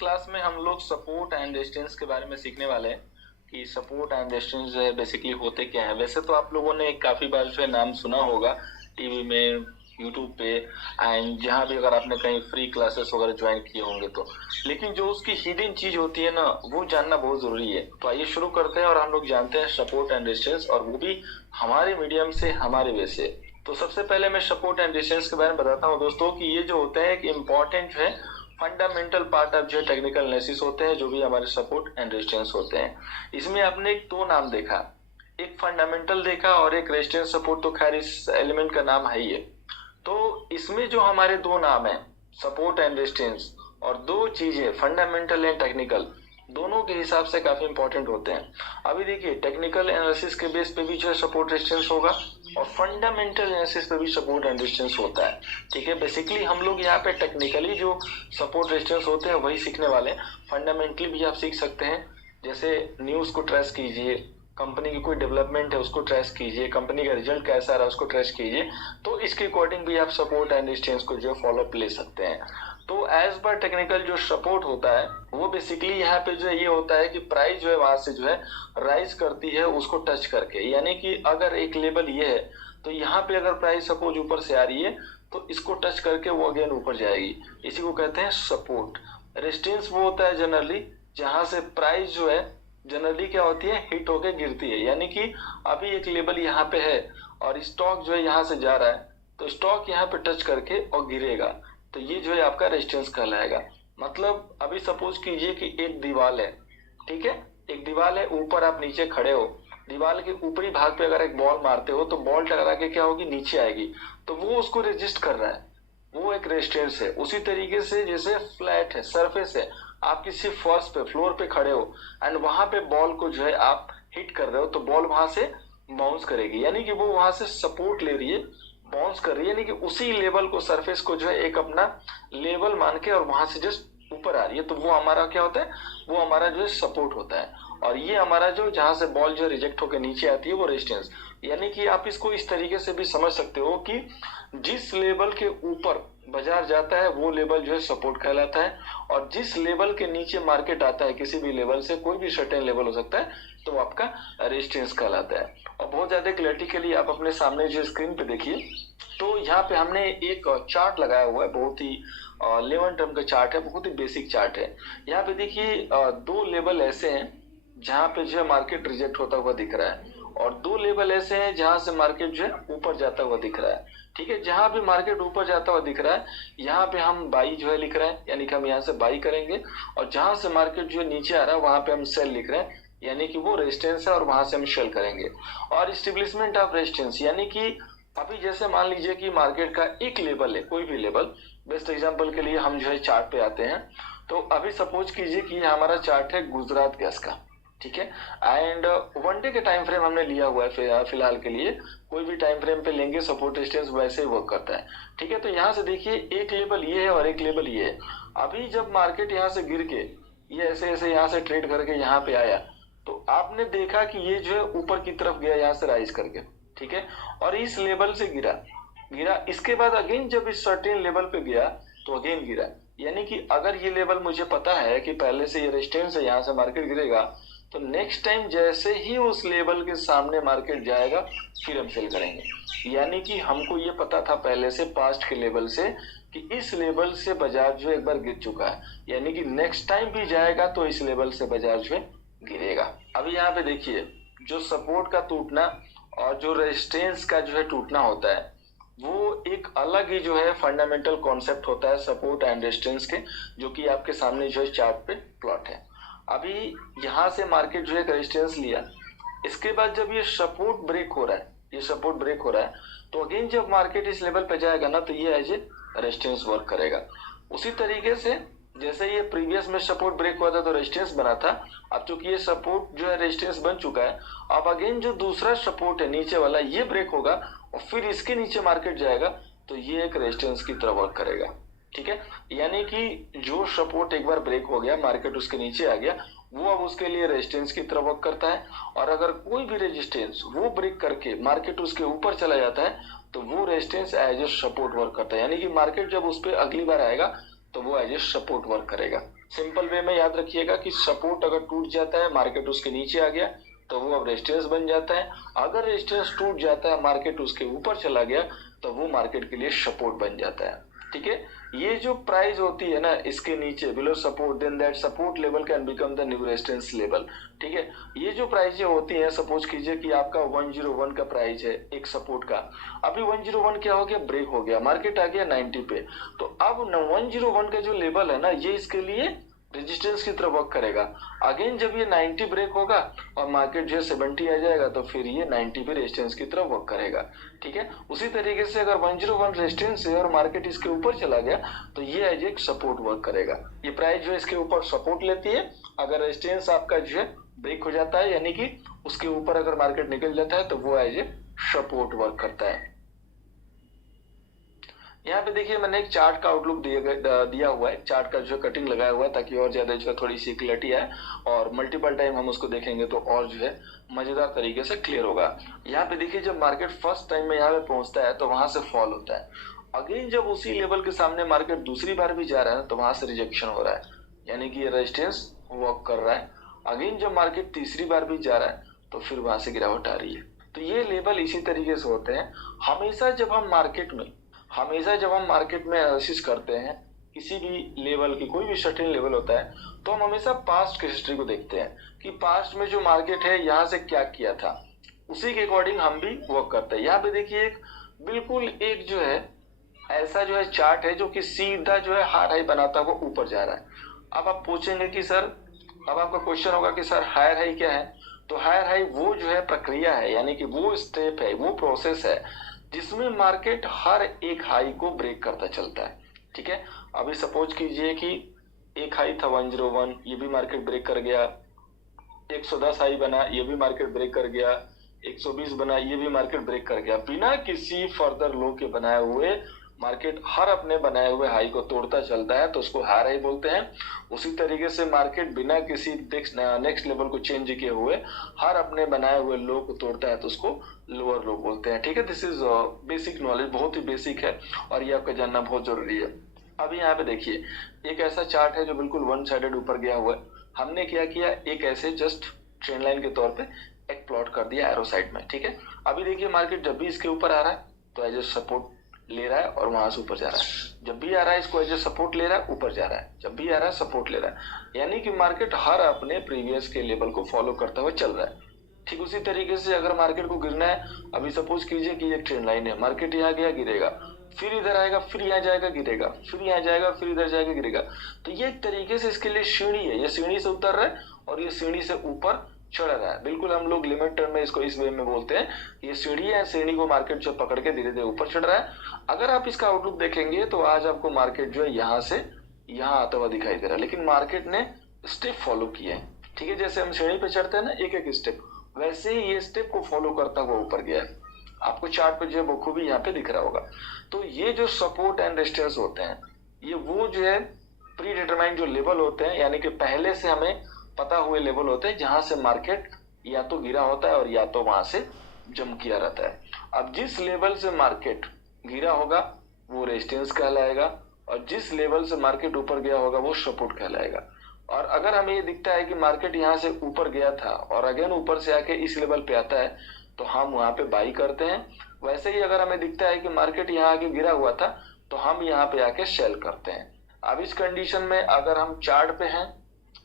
Class में हम लोग सपोर्ट एंड रेजिस्टेंस के बारे में सीखने वाले हैं कि सपोर्ट एंड रेजिस्टेंस जो है बेसिकली होते क्या है। वैसे तो आप लोगों ने काफी बार जो है नाम सुना होगा टीवी में, यूट्यूब पे एंड जहाँ भी अगर आपने कहीं फ्री क्लासेस वगैरह ज्वाइन किए होंगे तो, लेकिन जो उसकी हिडन चीज होती है ना वो जानना बहुत जरूरी है। तो आइए शुरू करते हैं और हम लोग जानते हैं सपोर्ट एंड रेजिस्टेंस, और वो भी हमारे मीडियम से, हमारे वे से। तो सबसे पहले मैं सपोर्ट एंड रेजिस्टेंस के बारे में बताता हूँ दोस्तों कि ये जो होता है एक इम्पॉर्टेंट है फंडामेंटल पार्ट ऑफ जो टेक्निकल एनालिसिस होते हैं, जो भी हमारे सपोर्ट एंड रेजिस्टेंस होते हैं। इसमें आपने दो नाम देखा, एक फंडामेंटल देखा और एक रेजिस्टेंस सपोर्ट, तो खैर इस एलिमेंट का नाम है ये। तो इसमें जो हमारे दो नाम है सपोर्ट एंड रेजिस्टेंस, और दो चीजें फंडामेंटल एंड टेक्निकल, दोनों के हिसाब से काफी इंपॉर्टेंट होते हैं। अभी देखिए टेक्निकल एनालिसिस के बेस पे भी जो है सपोर्ट रेजिस्टेंस होगा और फंडामेंटल एनालिसिस पे भी सपोर्ट एंड रेजिस्टेंस होता है। ठीक है, बेसिकली हम लोग यहाँ पे टेक्निकली जो सपोर्ट रेजिस्टेंस होते हैं वही सीखने वाले हैं। फंडामेंटली भी आप सीख सकते हैं, जैसे न्यूज को ट्रेस कीजिए, कंपनी की कोई डेवलपमेंट है उसको ट्रेस कीजिए, कंपनी का रिजल्ट कैसा रहा उसको ट्रेस कीजिए, तो इसके अकॉर्डिंग भी आप सपोर्ट एंड रेजिस्टेंस को जो फॉलो अप ले सकते हैं। तो एज पर टेक्निकल जो सपोर्ट होता है वो बेसिकली यहाँ पे जो ये होता है कि प्राइस जो है वहां से जो है राइज करती है उसको टच करके, यानी कि अगर एक लेवल ये है तो यहाँ पे अगर प्राइस सपोज ऊपर से आ रही है तो इसको टच करके वो अगेन ऊपर जाएगी, इसी को कहते हैं सपोर्ट। रेजिस्टेंस वो होता है जनरली जहां से प्राइस जो है जनरली क्या होती है, हिट होके गिरती है, यानी कि अभी एक लेवल यहाँ पे है और स्टॉक जो है यहाँ से जा रहा है तो स्टॉक यहाँ पे टच करके और गिरेगा, तो ये जो है आपका रेजिस्टेंस कहलाएगा। मतलब अभी सपोज कीजिए कि एक दीवार है, ठीक है, एक दीवार है, ऊपर आप नीचे खड़े हो, दीवार के ऊपरी भाग पे अगर एक बॉल मारते हो तो बॉल टकरा के क्या होगी, नीचे आएगी, तो वो उसको रेजिस्ट कर रहा है, वो एक रेजिस्टेंस है। उसी तरीके से जैसे फ्लैट है, सरफेस है, आप किसी फर्श पे, फ्लोर पे खड़े हो एंड वहां पे बॉल को जो है आप हिट कर रहे हो तो बॉल वहां से बाउंस करेगी, यानी कि वो वहां से सपोर्ट ले रही है, बाउंस कर रही है, यानी कि उसी लेवल को, सरफेस को जो है एक अपना लेवल मान के और वहां से जस्ट ऊपर आ रही है, तो वो हमारा क्या होता है, वो हमारा जो है सपोर्ट होता है। और ये हमारा जो जहां से बॉल जो रिजेक्ट होकर नीचे आती है वो रेजिस्टेंस। यानी कि आप इसको इस तरीके से भी समझ सकते हो कि जिस लेवल के ऊपर बाजार जाता है वो लेवल जो है सपोर्ट कहलाता है, और जिस लेवल के नीचे मार्केट आता है किसी भी लेवल से, कोई भी सर्टेन लेवल हो सकता है, तो आपका रेजिस्टेंस कहलाता है। और बहुत ज्यादा क्लैरिटी के लिए आप अपने सामने जो स्क्रीन पे देखिए, तो यहाँ पे हमने एक चार्ट लगाया हुआ है, बहुत ही लेवन टर्म का चार्ट है, बहुत ही बेसिक चार्ट है। यहाँ पे देखिए दो लेवल ऐसे हैं जहाँ पे जो है मार्केट रिजेक्ट होता हुआ दिख रहा है, और दो लेवल ऐसे हैं जहां से मार्केट जो है ऊपर जाता हुआ दिख रहा है। ठीक है, जहां भी मार्केट ऊपर जाता हुआ दिख रहा है यहाँ पे हम बाई जो है लिख रहे हैं, यानी कि हम यहाँ से बाई करेंगे, और जहां से मार्केट जो है नीचे आ रहा है वहां पे हम सेल लिख रहे हैं, यानी कि वो रेजिस्टेंस है और वहां से हम सेल करेंगे। और स्टेब्लिशमेंट ऑफ रेजिस्टेंस, यानी कि अभी जैसे मान लीजिए कि मार्केट का एक लेवल है, कोई भी लेवल, बेस्ट एग्जांपल के लिए हम जो है चार्ट पे आते हैं, तो अभी सपोज कीजिए कि हमारा चार्ट है गुजरात गैस का, ठीक है, एंड वन डे के टाइम फ्रेम हमने लिया हुआ है फिलहाल के लिए, कोई भी टाइम फ्रेम पे लेंगे सपोर्ट रेजिस्टेंस वैसे ही वर्क करता है। ठीक है, तो यहाँ से देखिए एक लेवल ये है और एक लेवल ये है। अभी जब मार्केट यहाँ से गिर के ये ऐसे ऐसे यहाँ से ट्रेड करके यहाँ पे आया, तो आपने देखा कि ये जो है ऊपर की तरफ गया यहाँ से राइज करके, ठीक है, और इस लेवल से गिरा गिरा, इसके बाद अगेन जब इस सर्टेन लेवल पे गया तो अगेन गिरा। यानी कि अगर ये लेवल मुझे पता है कि पहले से ये रेजिस्टेंस है, यहाँ से मार्केट गिरेगा, तो नेक्स्ट टाइम जैसे ही उस लेवल के सामने मार्केट जाएगा फिर हम सेल करेंगे। यानी कि हमको ये पता था पहले से पास्ट के लेवल से कि इस लेवल से बाजार जो एक बार गिर चुका है, यानी कि नेक्स्ट टाइम भी जाएगा तो इस लेवल से बाजार जो है गिरेगा। अभी यहाँ पे देखिए जो सपोर्ट का टूटना और जो रेजिस्टेंस का जो है टूटना होता है वो एक अलग ही जो है फंडामेंटल कॉन्सेप्ट होता है सपोर्ट एंड रेजिस्टेंस के, जो कि आपके सामने जो है चार्ट पे प्लॉट है। अभी यहाँ से मार्केट जो है रेजिस्टेंस लिया, इसके बाद जब ये सपोर्ट ब्रेक हो रहा है, ये सपोर्ट ब्रेक हो रहा है, तो अगेन जब मार्केट इस लेवल पे जाएगा ना तो ये एज ए रेजिस्टेंस वर्क करेगा। उसी तरीके से जैसे ये प्रीवियस में सपोर्ट ब्रेक हुआ था तो रेजिस्टेंस बना था, अब चूंकि ये सपोर्ट जो है रेजिस्टेंस बन चुका है, अब अगेन जो दूसरा सपोर्ट है नीचे वाला ये ब्रेक होगा और फिर इसके नीचे मार्केट जाएगा तो ये एक रेजिस्टेंस की तरह वर्क करेगा। ठीक है, यानी कि जो सपोर्ट एक बार ब्रेक हो गया, मार्केट उसके नीचे आ गया, वो अब उसके लिए रेजिस्टेंस की तरह वर्क करता है, और अगर कोई भी रेजिस्टेंस वो ब्रेक करके मार्केट उसके ऊपर चला जाता है तो वो resistance as a support work करता है। यानी कि मार्केट जब उस पर अगली बार आएगा तो वो एज ए सपोर्ट वर्क करेगा। सिंपल वे में याद रखिएगा कि सपोर्ट अगर टूट जाता है, मार्केट उसके नीचे आ गया, तो वो अब रेजिस्टेंस बन जाता है। अगर रेजिस्टेंस टूट जाता है, मार्केट उसके ऊपर चला गया, तो वो मार्केट के लिए सपोर्ट बन जाता है। ठीक है, ये जो प्राइस होती है ना, इसके नीचे below support, then that support level can become the new resistance level. ठीक है, ये जो प्राइस होती है, सपोज कीजिए कि आपका 101 का प्राइस है एक सपोर्ट का, अभी 101 क्या हो गया, ब्रेक हो गया, मार्केट आ गया 90 पे, तो अब 101 का जो लेवल है ना, ये इसके लिए रेजिस्टेंस की तरफ वर्क करेगा। अगेन जब ये 90 ब्रेक होगा और मार्केट जो है 70 आ जाएगा, तो फिर ये 90 पे रेजिस्टेंस की तरफ वर्क करेगा। ठीक है, उसी तरीके से अगर 101 रेजिस्टेंस है और मार्केट इसके ऊपर चला गया, तो ये एज एक सपोर्ट वर्क करेगा। ये प्राइस जो है इसके ऊपर सपोर्ट लेती है, अगर रेजिस्टेंस आपका जो है ब्रेक हो जाता है, यानी कि उसके ऊपर अगर मार्केट निकल जाता है, तो वो एज ए सपोर्ट वर्क करता है। यहाँ पे देखिए मैंने एक चार्ट का आउटलुक दिया हुआ है, चार्ट का जो कटिंग लगाया हुआ है, ताकि और ज्यादा जो है थोड़ी सी क्लैरिटी आए, और मल्टीपल टाइम हम उसको देखेंगे तो और जो है मजेदार तरीके से क्लियर होगा। यहाँ पे देखिए जब मार्केट फर्स्ट टाइम में यहाँ पे पहुंचता है, तो वहां से फॉल होता है। अगेन जब उसी लेवल के सामने मार्केट दूसरी बार भी जा रहा है, तो वहां से रिजेक्शन हो रहा है, यानी कि ये रेजिस्टेंस वर्क कर रहा है। अगेन जब मार्केट तीसरी बार भी जा रहा है, तो फिर वहां से गिरावट आ रही है। तो ये लेवल इसी तरीके से होते हैं। हमेशा जब हम मार्केट में एनालिसिस करते हैं किसी भी लेवल की, कोई भी सर्टेन लेवल होता है, तो हम हमेशा पास्ट की हिस्ट्री को देखते हैं कि पास्ट में जो मार्केट है यहाँ से क्या किया था, उसी के अकॉर्डिंग हम भी वर्क करते हैं। यहाँ पे देखिए एक बिल्कुल एक जो है ऐसा जो है चार्ट है, जो कि सीधा जो है हायर हाई बनाता हुआ ऊपर जा रहा है। अब आप पूछेंगे कि सर, अब आपका क्वेश्चन होगा कि सर हायर हाई क्या है, तो हायर हाई वो जो है प्रक्रिया है, यानी कि वो स्टेप है, वो प्रोसेस है जिसमें मार्केट हर एक हाई को ब्रेक करता चलता है। ठीक है, अभी सपोज कीजिए कि एक हाई था 101, ये भी मार्केट ब्रेक कर गया, 110 हाई बना, ये भी मार्केट ब्रेक कर गया, 120 बना, ये भी मार्केट ब्रेक कर गया। बिना किसी फर्दर लो के बनाए हुए मार्केट हर अपने बनाए हुए हाई को तोड़ता चलता है, तो उसको हायर हाई बोलते हैं। उसी तरीके से मार्केट बिना किसी नेक्स्ट लेवल को चेंज किए हुए हर अपने बनाए हुए लो को तोड़ता है, तो उसको लोअर लो बोलते हैं। ठीक है, दिस इज बेसिक नॉलेज, बहुत ही बेसिक है और ये आपका जानना बहुत जरूरी है। अभी यहाँ पे देखिए एक ऐसा चार्ट है जो बिल्कुल वन साइडेड ऊपर गया हुआ है। हमने क्या किया, एक ऐसे जस्ट ट्रेंड लाइन के तौर पे एक प्लॉट कर दिया एरो साइड में। ठीक है, अभी देखिए मार्केट जब भी इसके ऊपर आ रहा है तो एज ए सपोर्ट ले रहा है और वहां से ऊपर जा रहा है, जब भी आ रहा है इसको एज ए सपोर्ट ले रहा है, ऊपर जा रहा है, जब भी आ रहा है सपोर्ट ले रहा है, यानी कि मार्केट हर अपने प्रीवियस के लेवल को फॉलो करते हुए चल रहा है। ठीक उसी तरीके से अगर मार्केट को गिरना है, अभी सपोज कीजिए कि एक ट्रेंड लाइन है, मार्केट यहाँ गया गिरेगा, फिर इधर आएगा, फिर यहाँ जाएगा गिरेगा, फिर यहाँ जाएगा, फिर इधर जाएगा गिरेगा। तो ये एक तरीके से इसके लिए सीढ़ी है, ये सीढ़ी से उतर रहा है और ये सीढ़ी से ऊपर चढ़ रहा है। बिल्कुल हम लोग लिमिट टर्म में इसको इस वे में बोलते हैं, ये सीढ़ी है, सीढ़ी को मार्केट जो पकड़ के धीरे धीरे ऊपर चढ़ रहा है। अगर आप इसका आउटलुक देखेंगे तो आज आपको मार्केट जो है यहाँ से यहाँ आता हुआ दिखाई दे रहा है, लेकिन मार्केट ने स्टेप फॉलो किए हैं। ठीक है, जैसे हम सीढ़ी पे चढ़ते हैं ना एक एक स्टेप, वैसे ही ये स्टेप को फॉलो करता हुआ ऊपर गया है। आपको चार्ट पे जो है बखूबी यहाँ पे दिख रहा होगा। तो ये जो सपोर्ट एंड रेजिस्टेंस होते हैं, ये वो जो है प्री डिटरमाइंड जो लेवल होते हैं, यानी कि पहले से हमें पता हुए लेवल होते हैं, जहां से मार्केट या तो गिरा होता है और या तो वहां से जंप किया रहता है। अब जिस लेवल से मार्केट गिरा होगा वो रेजिस्टेंस कहलाएगा, और जिस लेवल से मार्केट ऊपर गया होगा वो सपोर्ट कहलाएगा। और अगर हमें ये दिखता है कि मार्केट यहाँ से ऊपर गया था और अगेन ऊपर से आके इस लेवल पे आता है, तो हम वहां पे बाई करते हैं। वैसे ही अगर हमें दिखता है कि मार्केट यहाँ आके गिरा हुआ था, तो हम यहाँ पे आके सेल करते हैं। अब इस कंडीशन में अगर हम चार्ट पे हैं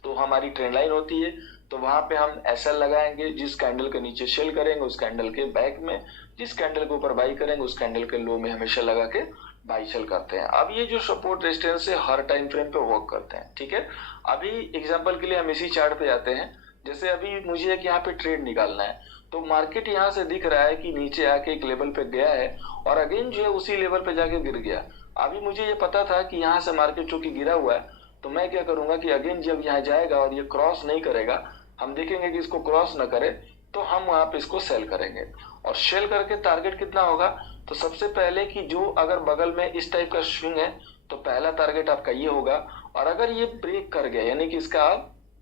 तो हमारी ट्रेंड लाइन होती है, तो वहां पे हम एसएल लगाएंगे, जिस कैंडल के नीचे सेल करेंगे उस कैंडल के बैक में, जिस कैंडल के ऊपर बाई करेंगे उस कैंडल के लो में हमेशा लगा के बाई सेल करते हैं। अब ये जो सपोर्ट रेजिस्टेंस है हर टाइम फ्रेम पे वर्क करते हैं। ठीक है, अभी एग्जांपल के लिए हम इसी चार्ट पे जाते हैं। जैसे अभी मुझे एक यहाँ पे ट्रेड निकालना है, तो मार्केट यहाँ से दिख रहा है कि नीचे आके एक लेवल पे गया है और अगेन जो है उसी लेवल पे जाके गिर गया। अभी मुझे ये पता था कि यहाँ से मार्केट चूंकि गिरा हुआ है, तो मैं क्या करूंगा कि अगेन जब यहाँ जाएगा और ये क्रॉस नहीं करेगा, हम देखेंगे कि इसको क्रॉस न करे, तो हम वहां पे इसको सेल करेंगे। और सेल करके टारगेट कितना होगा, तो सबसे पहले कि जो अगर बगल में इस टाइप का स्विंग है, तो पहला टारगेट आपका ये होगा। और अगर ये ब्रेक कर गया, यानी कि इसका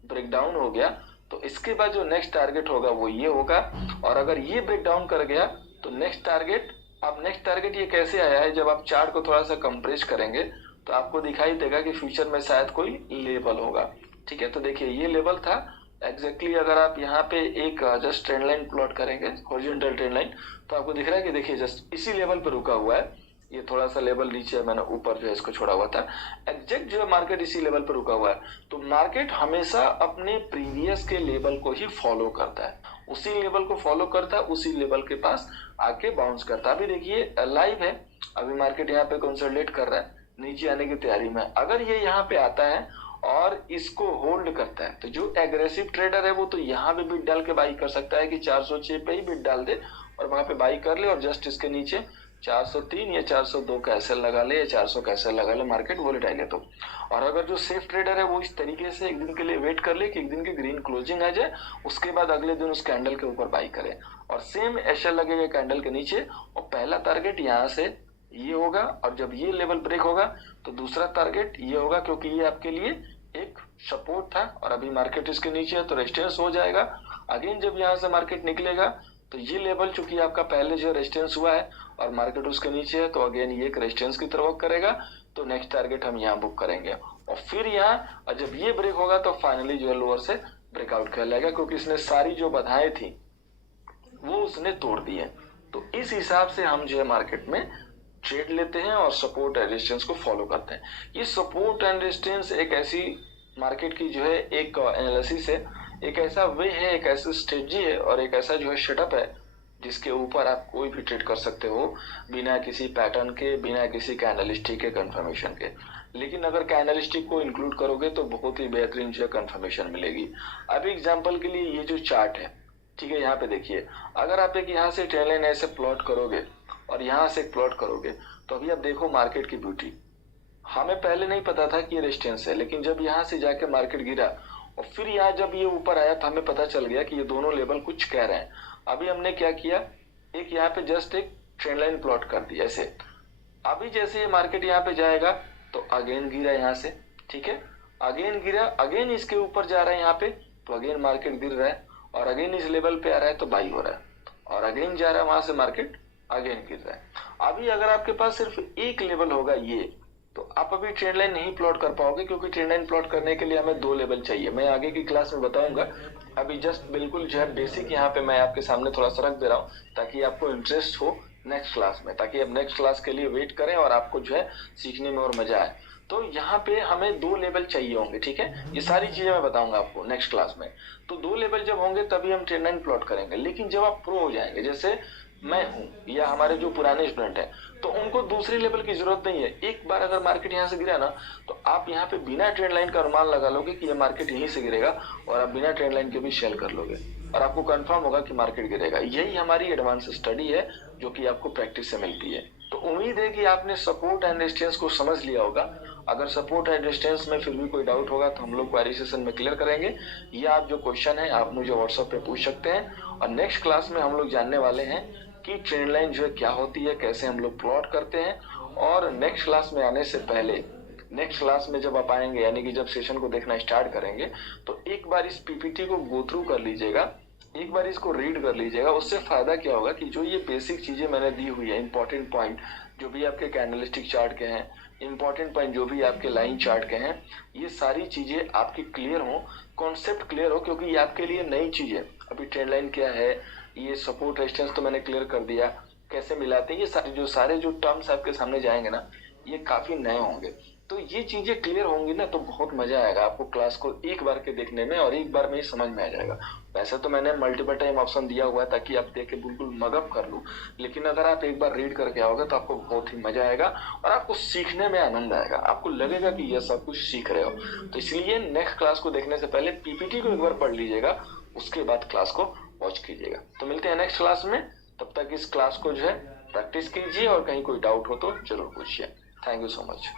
ब्रेक डाउन हो गया, तो इसके बाद जो नेक्स्ट टारगेट होगा वो ये होगा। और अगर ये ब्रेक डाउन कर गया तो नेक्स्ट टारगेट, अब नेक्स्ट टारगेट ये कैसे आया है, जब आप चार्ट को थोड़ा सा कंप्रेस करेंगे तो आपको दिखाई देगा कि फ्यूचर में शायद कोई लेवल होगा। ठीक है, तो देखिए ये लेवल था एग्जैक्टली। अगर आप यहाँ पे एक जस्ट ट्रेंड लाइन प्लॉट करेंगे, हॉरिजॉन्टल ट्रेंड लाइन, तो आपको दिख रहा है कि देखिए जस्ट इसी लेवल पर रुका हुआ है। ये थोड़ा सा लेवल नीचे मैंने ऊपर जो है इसको छोड़ा हुआ था, एग्जैक्ट जो है मार्केट इसी लेवल पर रुका हुआ है। तो मार्केट हमेशा अपने प्रीवियस के लेवल को ही फॉलो करता है, उसी लेवल को फॉलो करता है, उसी लेवल के पास आके बाउंस करता है। अभी देखिए लाइव है, अभी मार्केट यहाँ पे कंसोलिडेट कर रहा है, नीचे आने की तैयारी में। अगर ये यहाँ पे आता है और इसको होल्ड करता है तो जो एग्रेसिव ट्रेडर है वो तो यहाँ पे बिट डाल के बाई कर सकता है कि 406 पे ही बिट डाल दे और वहां पे बाई कर ले, और जस्ट इसके नीचे 403 या 402 का एसएल लगा ले या 400 का एसएल लगा ले, मार्केट वोलेटाइल है तो। और अगर जो सेफ ट्रेडर है वो इस तरीके से एक दिन के लिए वेट कर ले कि एक दिन की ग्रीन क्लोजिंग आ जाए, उसके बाद अगले दिन उस कैंडल के ऊपर बाई करे और सेम एसएल लगेगा कैंडल के नीचे, और पहला टारगेट यहाँ से ये होगा, और जब ये लेवल ब्रेक होगा तो दूसरा टारगेट ये होगा, क्योंकि ये आपके लिए एक सपोर्ट था और अभी मार्केट इसके नीचे है तो रेजिस्टेंस हो जाएगा। अगेन जब यहाँ से मार्केट निकलेगा तो ये लेवल चूंकि आपका पहले जो रेजिस्टेंस हुआ है और मार्केट उसके नीचे है, तो अगेन ये एक रेजिस्टेंस की तरफ करेगा, तो नेक्स्ट टारगेट हम यहाँ बुक करेंगे। और फिर यहाँ जब ये ब्रेक होगा तो फाइनली जो है लोअर से ब्रेकआउट कर लेगा, क्योंकि इसने सारी जो बाधाएं थी वो उसने तोड़ दी है। तो इस हिसाब से हम जो है मार्केट में ट्रेड लेते हैं और सपोर्ट एंड रेजिस्टेंस को फॉलो करते हैं। ये सपोर्ट एंड रेजिस्टेंस एक ऐसी मार्केट की जो है एक एनालिसिस है, एक ऐसा वे है, एक ऐसी स्ट्रेटजी है और एक ऐसा जो है सेटअप है जिसके ऊपर आप कोई भी ट्रेड कर सकते हो बिना किसी पैटर्न के, बिना किसी कैंडलस्टिक के कंफर्मेशन के। लेकिन अगर कैंडलस्टिक को इंक्लूड करोगे तो बहुत ही बेहतरीन जो है कंफर्मेशन मिलेगी। अभी एग्जांपल के लिए ये जो चार्ट है, ठीक है, यहाँ पे देखिए, अगर आप एक यहाँ से ट्रेंड लाइन ऐसे प्लॉट करोगे और यहाँ से प्लॉट करोगे तो अभी आप देखो मार्केट की ब्यूटी। हमें पहले नहीं पता था कि ये रेजिस्टेंस है, लेकिन जब यहाँ से जाके मार्केट गिरा और फिर यहाँ जब ये ऊपर आया तो हमें पता चल गया कि ये दोनों लेवल कुछ कह रहे हैं। अभी हमने क्या किया, एक यहाँ पे जस्ट एक ट्रेंड लाइन प्लॉट कर दी ऐसे। अभी जैसे ये मार्केट यहाँ पे जाएगा तो अगेन गिरा यहाँ से, ठीक है, अगेन गिरा, अगेन इसके ऊपर जा रहा है यहाँ पे तो अगेन मार्केट गिर रहा है, और अगेन इस लेवल पे आ रहा है तो बाई हो रहा है, और अगेन जा रहा है वहां से मार्केट अगेन गिर रहा है। अभी अगर आपके पास सिर्फ एक लेवल होगा ये, तो आप अभी ट्रेंड लाइन नहीं प्लॉट कर पाओगे, क्योंकि ट्रेंड लाइन प्लॉट करने के लिए हमें दो लेवल चाहिए। मैं आगे की क्लास में बताऊंगा, अभी जस्ट बिल्कुल जो है बेसिक यहाँ पे मैं आपके सामने थोड़ा सा रख दे रहा हूँ ताकि आपको इंटरेस्ट हो नेक्स्ट क्लास में, ताकि आप नेक्स्ट क्लास के लिए वेट करें और आपको जो है सीखने में और मजा आए। तो यहाँ पे हमें दो लेवल चाहिए होंगे, ठीक है, ये सारी चीजें मैं बताऊंगा आपको नेक्स्ट क्लास में। तो दो लेवल जब होंगे तभी हम ट्रेंड लाइन प्लॉट करेंगे। लेकिन जब आप प्रो हो जाएंगे, जैसे मैं हूं या हमारे जो पुराने स्टूडेंट हैं, तो उनको दूसरी लेवल की जरूरत नहीं है। एक बार अगर मार्केट यहाँ से गिरा ना तो आप यहाँ पे बिना ट्रेंड लाइन का अनुमान लगा लोगे कि ये मार्केट यहीं से गिरेगा, और आप बिना ट्रेंड लाइन के भी सेल कर लोगे और आपको कंफर्म होगा कि मार्केट गिरेगा। यही हमारी एडवांस स्टडी है जो कि आपको प्रैक्टिस से मिलती है। तो उम्मीद है कि आपने सपोर्ट एंड रेजिस्टेंस को समझ लिया होगा। अगर सपोर्ट एंड रेजिस्टेंस में फिर भी कोई डाउट होगा तो हम लोग क्वेरी सेशन में क्लियर करेंगे, या आप जो क्वेश्चन है आप मुझे व्हाट्सएप पे पूछ सकते हैं। और नेक्स्ट क्लास में हम लोग जानने वाले हैं कि ट्रेंड लाइन जो है क्या होती है, कैसे हम लोग प्लॉट करते हैं। और नेक्स्ट क्लास में आने से पहले, नेक्स्ट क्लास में जब आप आएंगे यानी कि जब सेशन को देखना स्टार्ट करेंगे, तो एक बार इस पीपीटी को गो थ्रू कर लीजिएगा, एक बार इसको रीड कर लीजिएगा। उससे फायदा क्या होगा कि जो ये बेसिक चीजें मैंने दी हुई है, इंपॉर्टेंट पॉइंट जो भी आपके कैंडलस्टिक चार्ट के हैं, इंपॉर्टेंट पॉइंट जो भी आपके लाइन चार्ट के हैं, ये सारी चीजें आपकी क्लियर हो, कॉन्सेप्ट क्लियर हो, क्योंकि ये आपके लिए नई चीज है। अभी ट्रेंड लाइन क्या है, ये सपोर्ट रेजिस्टेंस तो मैंने क्लियर कर दिया, कैसे मिलाते हैं, ये सारे जो टर्म्स आपके सामने जाएंगे ना, ये काफी नए होंगे। तो ये चीजें क्लियर होंगी ना तो बहुत मजा आएगा आपको क्लास को एक बार के देखने में, और एक बार में ही समझ में आ जाएगा। वैसे तो मैंने मल्टीपल टाइम ऑप्शन दिया हुआ है ताकि आप देख के बिल्कुल मगअप कर लूं, लेकिन अगर आप एक बार रीड करके आओगे तो आपको बहुत ही मजा आएगा और आपको सीखने में आनंद आएगा। आपको लगेगा कि ये सब कुछ सीख रहे हो। तो इसलिए नेक्स्ट क्लास को देखने से पहले पीपीटी को एक बार पढ़ लीजिएगा, उसके बाद क्लास को वॉच कीजिएगा। तो मिलते हैं नेक्स्ट क्लास में, तब तक इस क्लास को जो है प्रैक्टिस कीजिए और कहीं कोई डाउट हो तो जरूर पूछिए। Thank you so much.